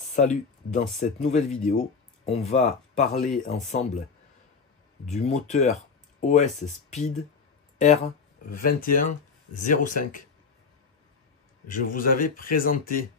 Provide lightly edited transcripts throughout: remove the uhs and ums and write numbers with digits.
Salut, dans cette nouvelle vidéo, on va parler ensemble du moteur OS Speed R2105. Je vous avais présenté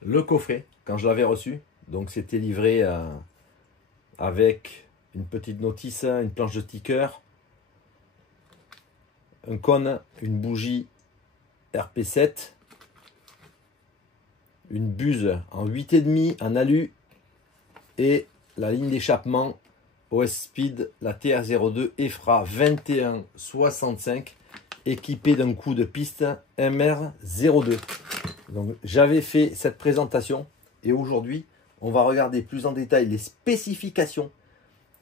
le coffret quand je l'avais reçu. Donc c'était livré avec une petite notice, une planche de sticker, un cône, une bougie RP7, une buse en 8,5 en alu et la ligne d'échappement OS Speed, la TR02 EFRA 2165 équipée d'un coup de piste MR02. Donc j'avais fait cette présentation et aujourd'hui on va regarder plus en détail les spécifications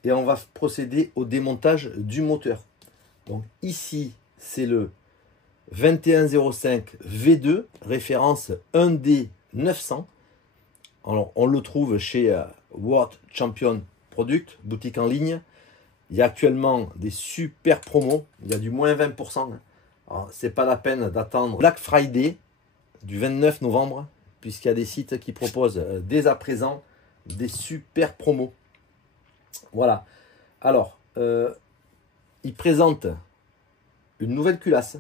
et on va procéder au démontage du moteur. Donc ici c'est le 2105 V2 référence 1D900. Alors on le trouve chez World Champion Product, boutique en ligne. Il y a actuellement des super promos, il y a du moins 20%. Alors c'est pas la peine d'attendre Black Friday du 29 novembre puisqu'il y a des sites qui proposent dès à présent des super promos. Voilà. Alors il présente une nouvelle culasse,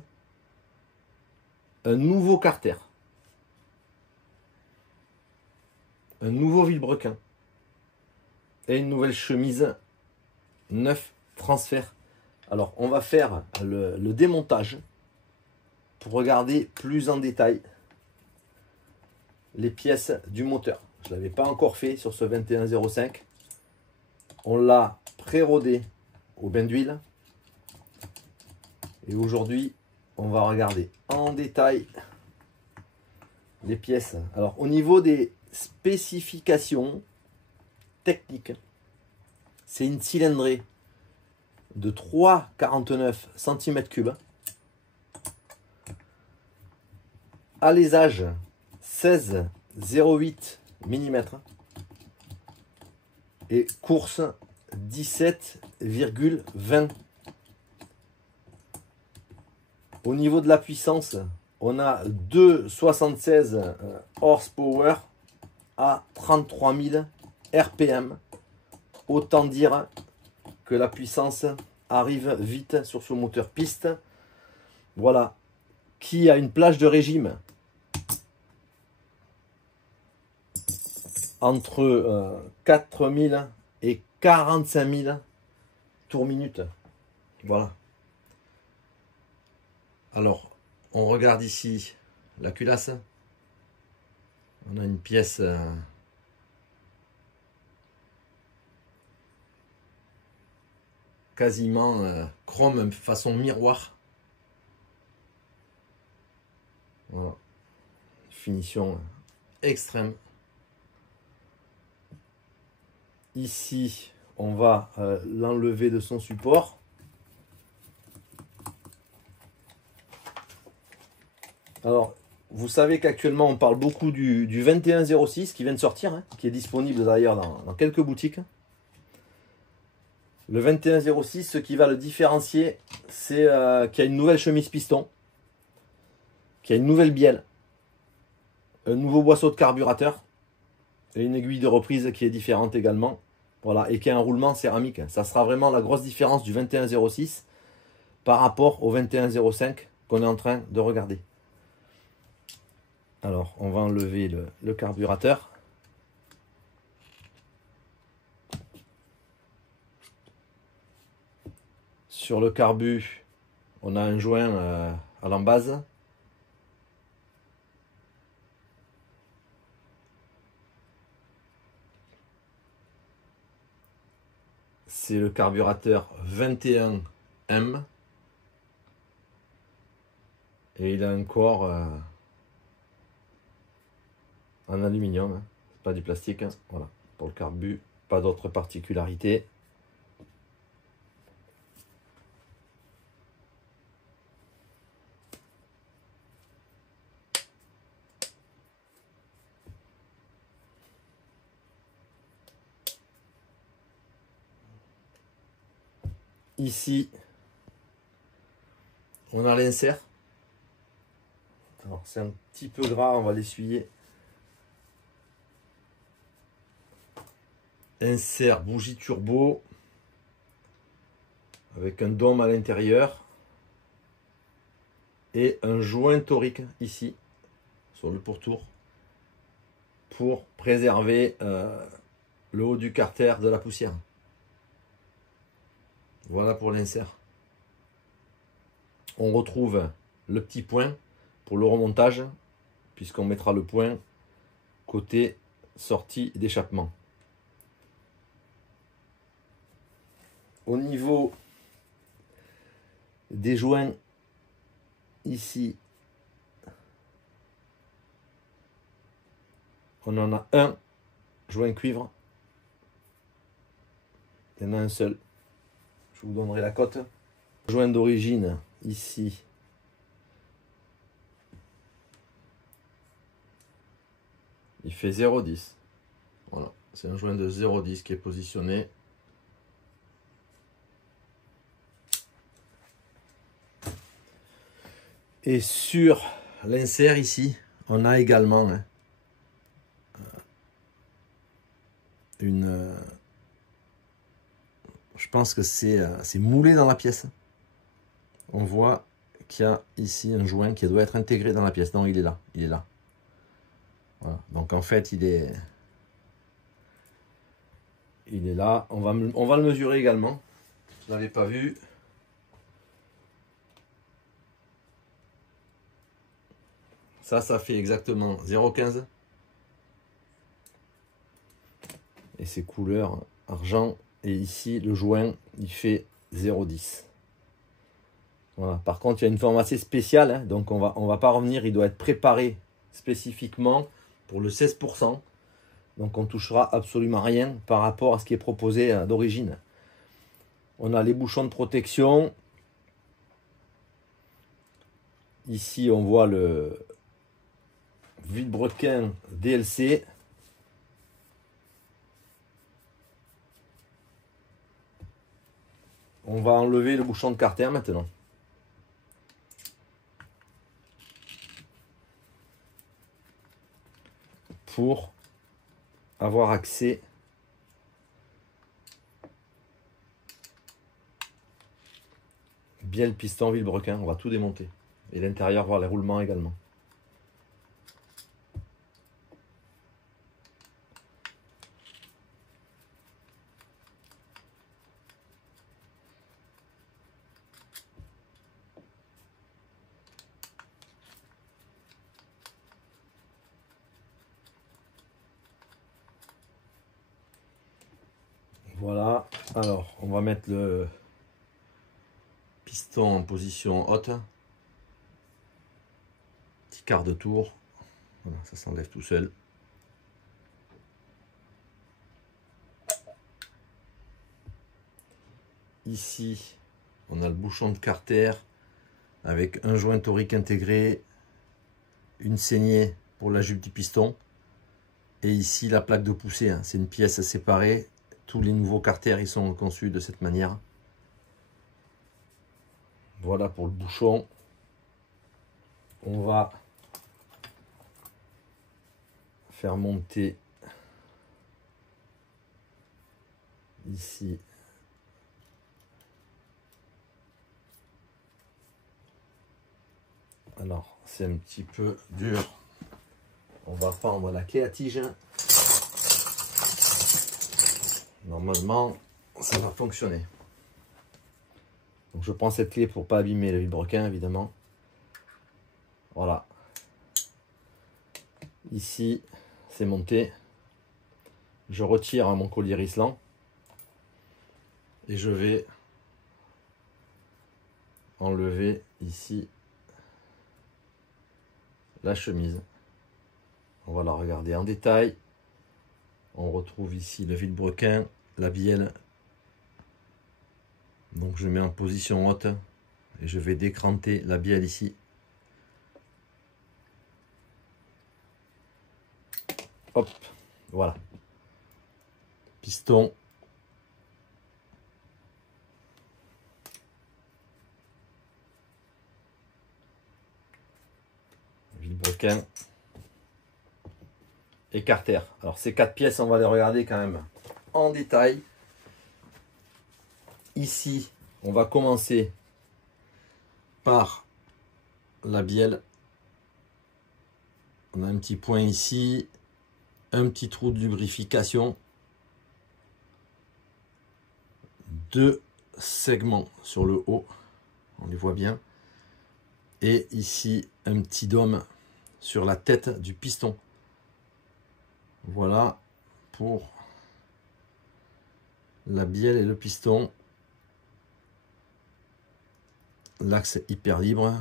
un nouveau carter, un nouveau vilebrequin et une nouvelle chemise 9 transfert. Alors on va faire le démontage pour regarder plus en détail les pièces du moteur. Je ne l'avais pas encore fait sur ce 2105. On l'a pré-rodé au bain d'huile et aujourd'hui on va regarder en détail les pièces. Alors au niveau des spécifications techniques, c'est une cylindrée de 3,49 cm3, alésage 16,08 mm et course 17,20. Au niveau de la puissance, on a 2,76 horsepower à 33 000 RPM. Autant dire que la puissance arrive vite sur ce moteur piste. Voilà. Qui a une plage de régime entre 4 000 et 45 000 tours minute. Voilà. Alors, on regarde ici la culasse. On a une pièce quasiment chrome façon miroir. Voilà. Finition extrême. Ici, on va l'enlever de son support. Alors, vous savez qu'actuellement, on parle beaucoup du 2106 qui vient de sortir, hein, qui est disponible d'ailleurs dans quelques boutiques. Le 2106, ce qui va le différencier, c'est qu'il y a une nouvelle chemise piston, qu'il y a une nouvelle bielle, un nouveau boisseau de carburateur et une aiguille de reprise qui est différente également. Voilà, et qui a un roulement céramique. Ça sera vraiment la grosse différence du 2106 par rapport au 2105 qu'on est en train de regarder. Alors, on va enlever le carburateur. Sur le carbu, on a un joint à l'embase. C'est le carburateur 21M. Et il a un corps en aluminium, hein. C'est pas du plastique, hein. Voilà, pour le carbu, pas d'autres particularités. Ici, on a l'insert. Alors c'est un petit peu gras, on va l'essuyer insert bougie turbo avec un dôme à l'intérieur et un joint torique ici sur le pourtour pour préserver le haut du carter de la poussière. Voilà pour l'insert. On retrouve le petit point pour le remontage, puisqu'on mettra le point côté sortie d'échappement. Au niveau des joints, ici, on en a un joint cuivre. Il y en a un seul. Je vous donnerai la cote. Joint d'origine, ici. Il fait 0,10. Voilà, c'est un joint de 0,10 qui est positionné. Et sur l'insert ici, on a également une... je pense que c'est moulé dans la pièce. On voit qu'il y a ici un joint qui doit être intégré dans la pièce. Non, il est là. Il est là. Voilà. Donc en fait, il est là. On va le mesurer également. Je ne l'avais pas vu. Ça fait exactement 0,15. Et c'est couleur argent. Et ici, le joint, il fait 0,10. Voilà. Par contre, il y a une forme assez spéciale. Hein, donc, on va pas revenir. Il doit être préparé spécifiquement pour le 16%. Donc, on touchera absolument rien par rapport à ce qui est proposé d'origine. On a les bouchons de protection. Ici, on voit le vilebrequin DLC. On va enlever le bouchon de carter maintenant. Pour avoir accès bien le piston vilebrequin. On va tout démonter. Et l'intérieur, voir les roulements également. Voilà, alors on va mettre le piston en position haute. Petit quart de tour. Voilà, ça s'enlève tout seul. Ici, on a le bouchon de carter avec un joint torique intégré, une saignée pour la jupe du piston. Et ici, la plaque de poussée, hein, c'est une pièce séparée. Tous les nouveaux carters, ils sont conçus de cette manière. Voilà pour le bouchon. On va faire monter ici alors c'est un petit peu dur. On va prendre la clé à tige. Normalement ça va fonctionner. Donc je prends cette clé pour pas abîmer le vilebrequin évidemment. Voilà, ici c'est monté. Je retire mon collier Rislan et je vais enlever ici la chemise. On va la regarder en détail. On retrouve ici le vilebrequin, la bielle. Donc je mets en position haute et je vais décranter la bielle ici. Hop, voilà. Piston. Vilebrequin. Et carter. Alors ces 4 pièces, on va les regarder quand même en détail. Ici, on va commencer par la bielle. On a un petit point ici, un petit trou de lubrification, 2 segments sur le haut, on les voit bien, et ici un petit dôme sur la tête du piston. Voilà pour la bielle et le piston. L'axe hyper libre.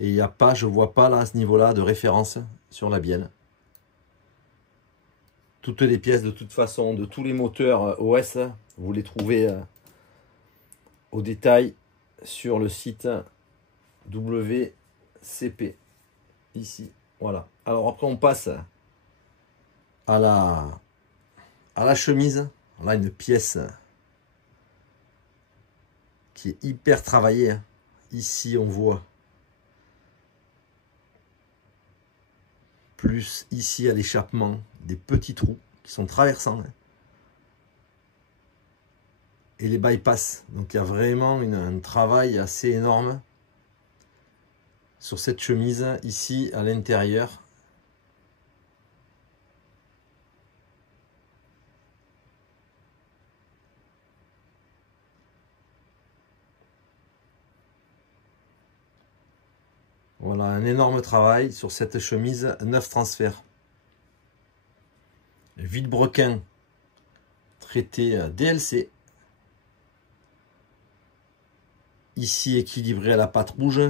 Et il n'y a pas, je vois pas là à ce niveau-là de référence sur la bielle. Toutes les pièces de toute façon, de tous les moteurs OS, vous les trouvez au détail sur le site WCP. Ici, voilà. Alors après on passe à la chemise. Là une pièce qui est hyper travaillée. Ici on voit plus ici à l'échappement des petits trous qui sont traversants et les bypass. Donc il y a vraiment un travail assez énorme sur cette chemise ici à l'intérieur. Voilà, un énorme travail sur cette chemise 9 transferts. Vilebrequin traité DLC. Ici équilibré à la patte rouge.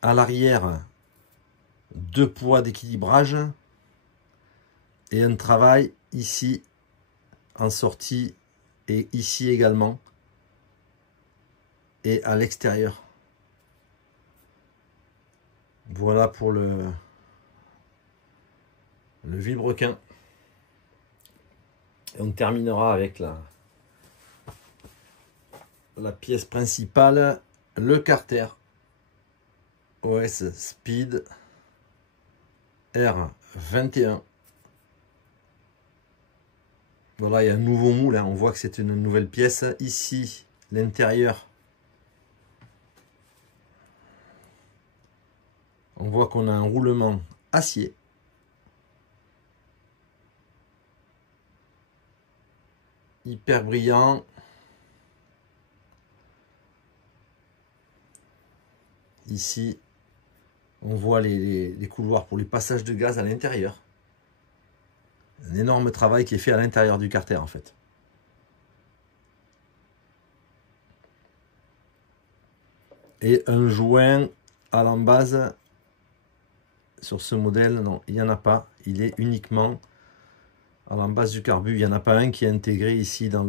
À l'arrière, 2 poids d'équilibrage. Et un travail ici en sortie et ici également. Et à l'extérieur. Voilà pour le vilebrequin. Et on terminera avec la pièce principale, le carter OS Speed R21. Voilà, il y a un nouveau moule, on voit que c'est une nouvelle pièce. Ici, l'intérieur, on voit qu'on a un roulement acier. Hyper brillant. Ici, on voit les couloirs pour les passages de gaz à l'intérieur. Un énorme travail qui est fait à l'intérieur du carter en fait. Et un joint à l'embase sur ce modèle, non, il n'y en a pas. Il est uniquement à l'embase du carbu. Il n'y en a pas un qui est intégré ici dans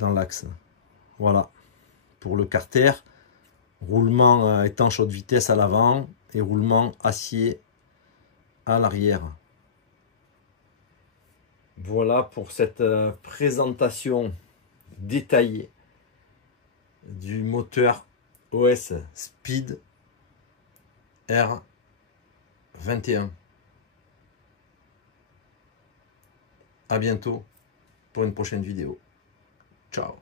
l'axe. Voilà. Pour le carter, roulement étanche haute vitesse à l'avant et roulement acier à l'arrière. Voilà pour cette présentation détaillée du moteur OS Speed R21. À bientôt pour une prochaine vidéo. Ciao.